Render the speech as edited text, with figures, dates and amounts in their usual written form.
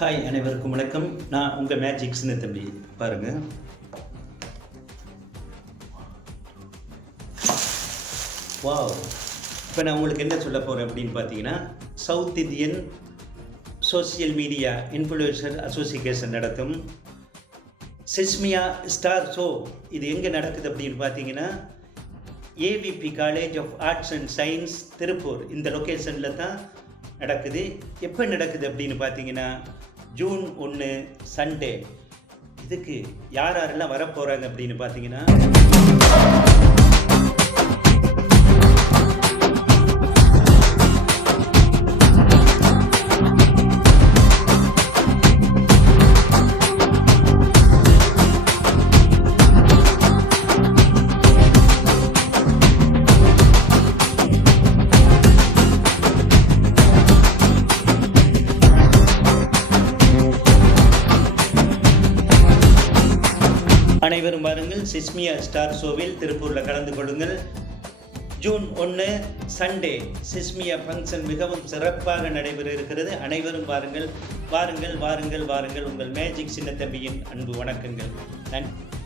Hi அனைவருக்கும் வணக்கம். நான் உங்கள் மேஜிக் சின்ன தம்பி. பாருங்கள், வாவ். இப்போ நான் உங்களுக்கு என்ன சொல்ல போகிறேன் அப்படின்னு பார்த்தீங்கன்னா, South Indian social media influencer association நடத்தும் செஸ்மியா ஸ்டார் ஷோ. இது எங்கே நடக்குது அப்படின்னு பார்த்தீங்கன்னா, AVP college of arts and science Tiruppur, இந்த லொக்கேஷனில் தான் நடக்குது. எப்போ நடக்குது அப்படின்னு பார்த்தீங்கன்னா, ஜூன் 1 சண்டே. இதுக்கு யாரெல்லாம் வரப்போகிறாங்க அப்படின்னு பார்த்தீங்கன்னா, அனைவரும் வாருங்கள், செஸ்மியா ஸ்டார் ஷோவில் திருப்பூரில் கலந்து கொள்ளுங்கள். ஜூன் 1 சண்டே செஸ்மியா ஃபங்க்ஷன் மிகவும் சிறப்பாக நடைபெற இருக்கிறது. அனைவரும் வாருங்கள், வாருங்கள், வாருங்கள், வாருங்கள். உங்கள் மேஜிக் சின்ன தம்பியின் அன்பு வணக்கங்கள். நன்றி.